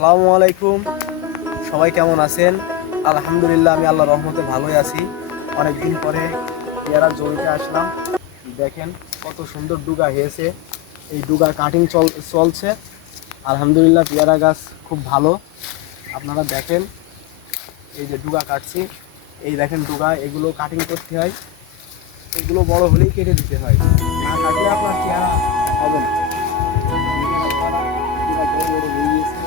আসসালামু আলাইকুম। সবাই কেমন আছেন? আলহামদুলিল্লাহ, আমি আল্লাহর রহমতে ভালোই আছি। অনেকদিন পরে পেয়ারা জমিতে আসলাম। দেখেন কত সুন্দর ডুগা হয়েছে। এই ডুগা কাটিং চলছে। আলহামদুলিল্লাহ, পেয়ারা গাছ খুব ভালো। আপনারা দেখেন, এই যে ডুগা কাটছি, এই দেখেন ডুগা, এগুলো কাটিং করতে হয়। এগুলো বড় হলেই কেটে দিতে হয়, না কাটলে আপনার পেয়ারা হবে না। ডুগা বড় বড় হয়ে গিয়েছে,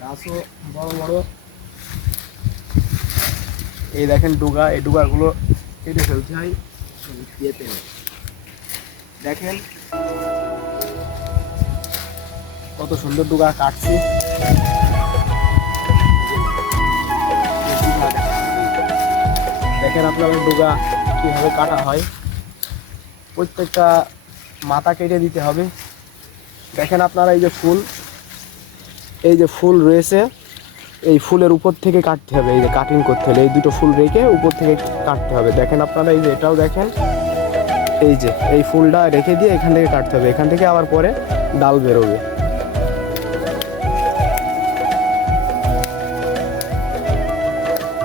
গাছও বড় বড়। এই দেখেন ডুগা, এই ডুগাগুলো কেটে ফেলতে হয় ইয়েতে। দেখেন কত সুন্দর ডুগা কাটছি। দেখেন আপনারা ডুগা কীভাবে কাটা হয়। প্রত্যেকটা মাথা কেটে দিতে হবে। দেখেন আপনারা এই যে ফুল রয়েছে, এই ফুলের উপর থেকে কাটতে হবে। এই যে কাটিং করতে হলে এই দুটো ফুল রেখে উপর থেকে কাটতে হবে। দেখেন আপনারা, এই যে এটাও দেখেন, এই যে এই ফুলটা রেখে দিয়ে এখান থেকে কাটতে হবে। এখান থেকে আবার পরে ডাল বেরোবে।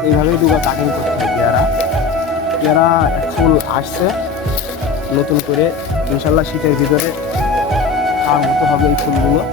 এইভাবেই ডুগা কাটিং করতে হবে। পেয়ারা ফুল আসছে নতুন করে, ইনশাল্লাহ শীতের ভিতরে খাওয়ার মতো হবে এই ফুলগুলো।